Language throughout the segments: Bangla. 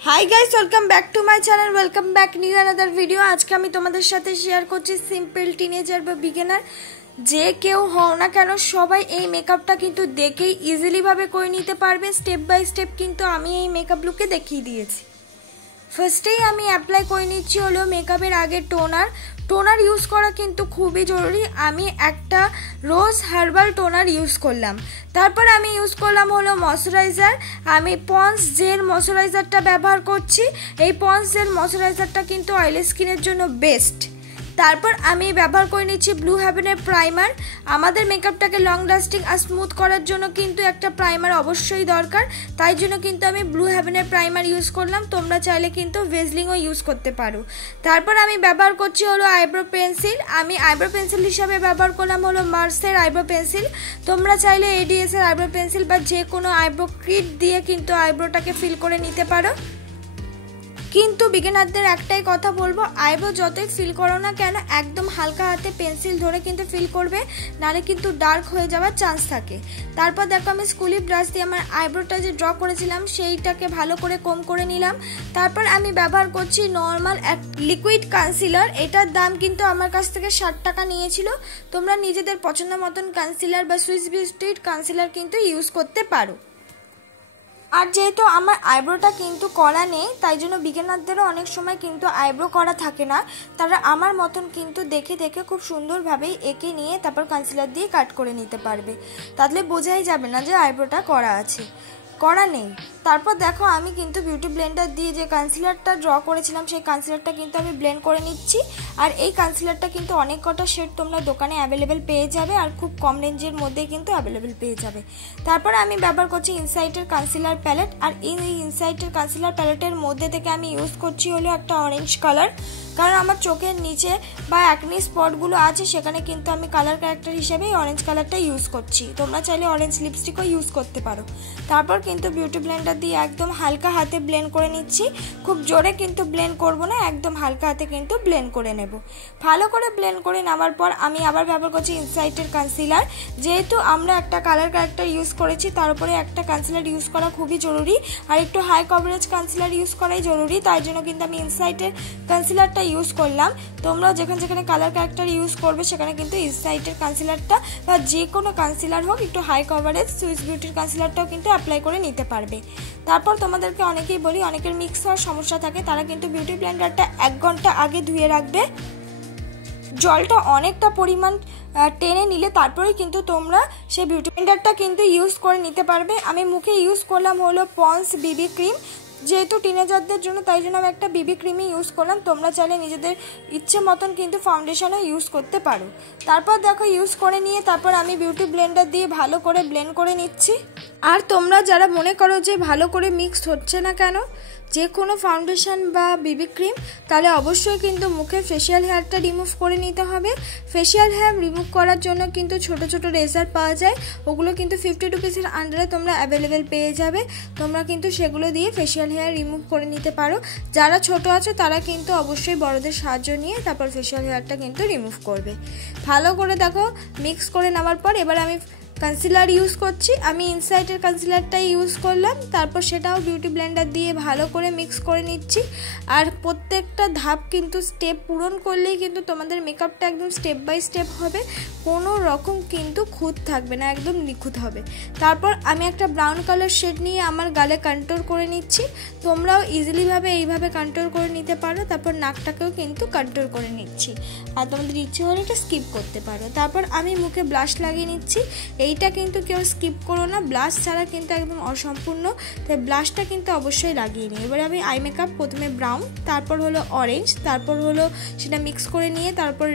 High guys, welcome back to my channel. Welcome back new another video. आज के तुम्हारे साथे शेयर करছি सिम्पल टीनेजार বা बिगिनार যে কেউ হও না কেন সবাই এই মেকআপটা কিন্তু দেখেই ইজিলি ভাবে করে নিতে পারবে। স্টেপ বাই স্টেপ কিন্তু আমি এই মেকআপ লুকে দেখিয়ে দিয়েছি। ফার্স্টেই আমি অ্যাপ্লাই করে নিচ্ছি হলো মেকআপের আগে টোনার ইউজ করা কিন্তু খুবই জরুরি। আমি একটা রোজ হার্বাল টোনার ইউজ করলাম। তারপর আমি ইউজ করলাম হলো ময়শ্চারাইজার। আমি পন্ডস জেল ময়শ্চারাইজারটা ব্যবহার করছি। এই পন্ডস জেল ময়শ্চারাইজারটা কিন্তু অয়েলি স্কিনের জন্য বেস্ট। তারপর আমি ব্যবহার করে নিচ্ছি ব্লু হেভেনের প্রাইমার। আমাদের মেকআপটাকে লং লাস্টিং আর স্মুথ করার জন্য কিন্তু একটা প্রাইমার অবশ্যই দরকার, তাই জন্য কিন্তু আমি ব্লু হেভেনের প্রাইমার ইউজ করলাম। তোমরা চাইলে কিন্তু ভেজলিংও ইউজ করতে পারো। তারপর আমি ব্যবহার করছি হলো আইব্রো পেন্সিল। আমি আইব্রো পেন্সিল হিসাবে ব্যবহার করলাম হলো মার্সের আইব্রো পেন্সিল। তোমরা চাইলে এডিএস এর আইব্রো পেন্সিল বা যে কোনো আইব্রো কিট দিয়ে কিন্তু আইব্রোটাকে ফিল করে নিতে পারো। কিন্তু বিগিনারদের একটাই কথা বলবো, আইব্রো যতই ফিল করো না কেন একদম হালকা হাতে পেন্সিল ধরে কিন্তু ফিল করবে, নাহলে কিন্তু ডার্ক হয়ে যাওয়ার চান্স থাকে। তারপর দেখো আমি স্কুলি ব্রাশ দিয়ে আমার আইব্রোটা যে ড্র করেছিলাম সেইটাকে ভালো করে কম করে নিলাম। তারপর আমি ব্যবহার করছি নর্মাল এক লিকুইড কনসিলার। এটার দাম কিন্তু আমার কাছ থেকে 60 টাকা নিয়েছিল। তোমরা নিজেদের পছন্দ মতন কনসিলার বা সুইস বিউটির কনসিলার কিন্তু ইউজ করতে পারো। আর যেহেতু আমার আইব্রোটা কিন্তু করা নেই, তাই জন্য বিগিনারদেরও অনেক সময় কিন্তু আইব্রো করা থাকে না। তারা আমার মতন কিন্তু দেখে দেখে খুব সুন্দরভাবেই এঁকে নিয়ে তারপর কনসিলার দিয়ে কাট করে নিতে পারবে। তাহলে বোঝাই যাবে না যে আইব্রোটা করা আছে, করা নেই। তারপর দেখো আমি কিন্তু বিউটি ব্লেন্ডার দিয়ে যে কনসিলারটা ড্র করেছিলাম সেই কনসিলারটা কিন্তু আমি ব্লেন্ড করে নিচ্ছি। আর এই কনসিলারটা কিন্তু অনেক কটা শেড তোমরা দোকানে অ্যাভেলেবেল পেয়ে যাবে, আর খুব কম রেঞ্জের মধ্যেই কিন্তু অ্যাভেলেবেল পেয়ে যাবে। তারপর আমি ব্যবহার করছি ইনসাইটের কনসিলার প্যালেট। আর এই ইনসাইটের কনসিলার প্যালেটের মধ্যে থেকে আমি ইউজ করছি হলো একটা অরেঞ্জ কালার, কারণ আমার চোখের নিচে বা অ্যাকনি স্পটগুলো আছে সেখানে কিন্তু আমি কালার ক্যারেক্টার হিসেবে অরেঞ্জ কালারটা ইউজ করছি। তোমরা চাইলে অরেঞ্জ লিপস্টিকও ইউজ করতে পারো। তারপর কিন্তু বিউটি ব্লেন্ডার দিয়ে একদম হালকা হাতে ব্লেন্ড করে নিচ্ছি। খুব জোরে কিন্তু ব্লেন্ড করব না, একদম হালকা হাতে কিন্তু ব্লেন্ড করে নেব। ভালো করে ব্লেন্ড করে নেওয়ার পর আমি আবার ব্যবহার করছি ইনসাইটের কনসিলার। যেহেতু আমরা একটা কালার ক্যারেক্টার ইউজ করেছি, তার উপরে একটা কনসিলার ইউজ করা খুবই জরুরি, আর একটু হাই কভারেজ কনসিলার ইউজ করাই জরুরি। তাই জন্য কিন্তু আমি ইনসাইটের কনসিলারটা ইউজ করলাম। তোমরা যেখানে যেখানে কালার ক্যারেক্টার ইউজ করবে সেখানে কিন্তু ইনসাইটের কনসিলারটা বা যে কোনো কনসিলার হোক একটু হাই কভারেজ সুইস বিউটির কনসিলারটাও কিন্তু অ্যাপ্লাই করে নিতে পারবে। তারপর তোমাদেরকে অনেকেই বলি, অনেকের মিক্স হওয়ার সমস্যা থাকে, তারা কিন্তু বিউটি ব্লেন্ডারটা 1 ঘন্টা আগে ধুয়ে রাখবে। জলটা অনেকটা পরিমাণ টেনে নিলে তারপরেই কিন্তু তোমরা সেই বিউটি ব্লেন্ডারটা কিন্তু ইউজ করে নিতে পারবে। আমি মুখে ইউজ করলাম হলো পন্ডস বিবি ক্রিম। যেহেতু টিনেজারদের জন্য তাই জন্য আমি একটা বিবি ক্রিমই ইউজ করলাম। তোমরা চাইলে নিজেদের ইচ্ছে মতন কিন্তু ফাউন্ডেশনও ইউজ করতে পারো। তারপর দেখো ইউজ করে নিয়ে তারপর আমি বিউটি ব্লেন্ডার দিয়ে ভালো করে ব্লেন্ড করে নিচ্ছি। আর তোমরা যারা মনে করো যে ভালো করে মিক্সড হচ্ছে না কেন যে কোনো ফাউন্ডেশন বা বিবি ক্রিম, তাহলে অবশ্যই কিন্তু মুখে ফেশিয়াল হেয়ারটা রিমুভ করে নিতে হবে। ফেশিয়াল হেয়ার রিমুভ করার জন্য কিন্তু ছোট ছোট রেজার পাওয়া যায়, ওগুলো কিন্তু 50 রুপিসের আন্ডারে তোমরা অ্যাভেলেবেল পেয়ে যাবে। তোমরা কিন্তু সেগুলো দিয়ে ফেশিয়াল হেয়ার রিমুভ করে নিতে পারো। যারা ছোট আছে তারা কিন্তু অবশ্যই বড়দের সাহায্য নিয়ে তারপর ফেশিয়াল হেয়ারটা কিন্তু রিমুভ করবে। ভালো করে দেখো মিক্স করে নেওয়ার পর এবার আমি কনসিলার ইউজ করছি। আমি ইনসাইটের কনসিলারটাই ইউজ করলাম। তারপর সেটাও বিউটি ব্লেন্ডার দিয়ে ভালো করে মিক্স করে নিচ্ছি। আর প্রত্যেকটা ধাপ কিন্তু স্টেপ পূরণ করলেই কিন্তু তোমাদের মেকআপটা একদম স্টেপ বাই স্টেপ হবে, কোনো রকম কিন্তু খুঁত থাকবে না, একদম নিখুঁত হবে। তারপর আমি একটা ব্রাউন কালার শেড নিয়ে আমার গালে কন্ট্রোল করে নিচ্ছি। তোমরাও ইজিলিভাবে এইভাবে কন্ট্রোল করে নিতে পারো। তারপর নাকটাকেও কিন্তু কন্ট্রোল করে নিচ্ছি, আর তোমাদের ইচ্ছে হলে এটা স্কিপ করতে পারো। তারপর আমি মুখে ব্লাশ লাগিয়ে নিচ্ছি। এইটা কিন্তু কেউ স্কিপ করো না, ব্লাশ ছাড়া কিন্তু একদম অসম্পূর্ণ, তাই ব্লাশটা কিন্তু অবশ্যই লাগিয়ে নিই। এবার আমি আই মেকআপ প্রথমে ব্রাউন, তারপর হলো অরেঞ্জ, তারপর হলো সেটা মিক্স করে নিয়ে তারপর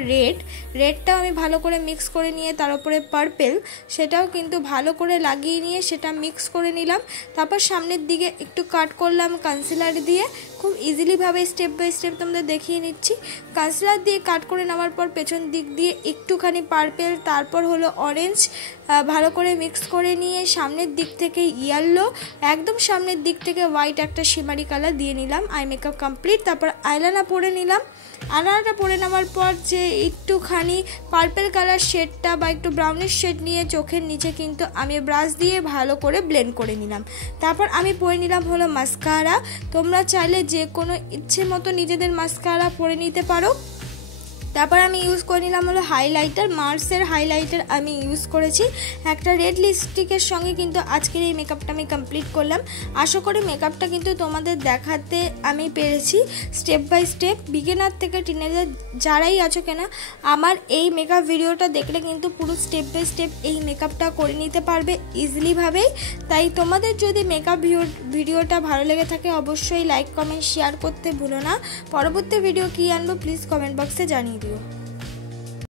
রেডটাও আমি ভালো করে মিক্স করে নিয়ে তার উপরে পার্পেল, সেটাও কিন্তু ভালো করে লাগিয়ে নিয়ে সেটা মিক্স করে নিলাম। তারপর সামনের দিকে একটু কাট করলাম কনসিলার দিয়ে। খুব ইজিলিভাবে স্টেপ বাই স্টেপ তোমাদের দেখিয়ে নিচ্ছি। কনসিলার দিয়ে কাট করে নেওয়ার পর পেছন দিক দিয়ে একটুখানি পার্পেল, তারপর হলো অরেঞ্জ ভালো করে মিক্স করে নিয়ে সামনের দিক থেকে ইয়েলো, একদম সামনের দিক থেকে হোয়াইট একটা শিমারি কালার দিয়ে নিলাম। Eye makeup complete. তারপর আইলাইনার পরে নিলাম। আইলাইনারটা পরে নেওয়ার পর যে একটুখানি পার্পল কালার শেডটা বা একটু ব্রাউনিশ শেড নিয়ে চোখের নিচে কিন্তু আমি ব্রাশ দিয়ে ভালো করে ব্লেন্ড করে নিলাম। তারপর আমি পরে নিলাম হলো মাস্কারা। তোমরা চাইলে যে কোনো ইচ্ছে মতো নিজেদের মাস্কারা পরে নিতে পারো। তারপর আমি ইউজ করে নিলাম হলো হাইলাইটার, মার্সের হাইলাইটার আমি ইউজ করেছি। একটা রেড লিপস্টিকের সঙ্গে কিন্তু আজকের এই মেকআপটা আমি কমপ্লিট করলাম। আশা করি মেকআপটা কিন্তু তোমাদের দেখাতে আমি পেরেছি স্টেপ বাই স্টেপ। বিগিনার থেকে টিনেজার যারাই আছো কেন, আমার এই মেকআপ ভিডিওটা দেখলে কিন্তু পুরো স্টেপ বাই স্টেপ এই মেকআপটা করে নিতে পারবে ইজিলিভাবেই। তাই তোমাদের যদি মেকআপ ভিডিওটা ভালো লেগে থাকে অবশ্যই লাইক কমেন্ট শেয়ার করতে ভুলো না। পরবর্তী ভিডিও কী আনবো প্লিজ কমেন্ট বক্সে জানিয়ে দিও।